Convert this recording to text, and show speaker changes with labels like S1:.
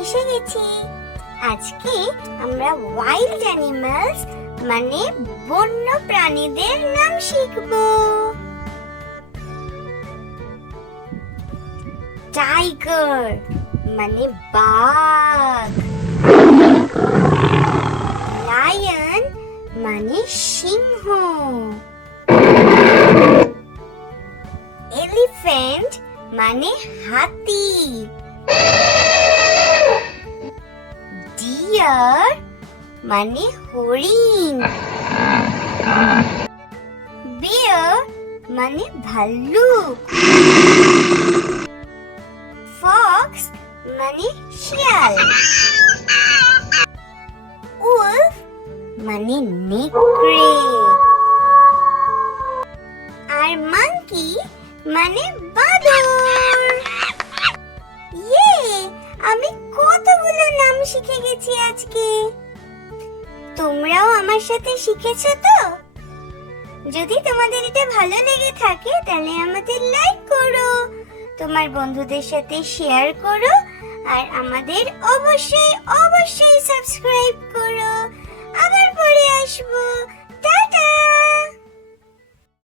S1: এসে গেছি আজকে আমরা ওয়াইল্ড অ্যানিমালস মানে বন্য প্রাণীদের নাম শিখব। টাইগার মানে বাঘ। লায়ন মানে সিংহ। এলিফ্যান্ট মানে হাতি। ডিয়ার মানে হরিণ। বিয়ার মানে ভাল্লুক। ফক্স মানে শিয়াল। উলফ মানে নেকড়ে। আর মাঙ্কি মানে বাদর আজকে। তোমরাও আমার সাথে শিখেছো তো? যদি তোমাদের এটা ভালো লেগে থাকে, তাহলে আমাদের লাইক করো, তোমার বন্ধুদের সাথে শেয়ার করো, আর আমাদের অবশ্যই অবশ্যই সাবস্ক্রাইব করো।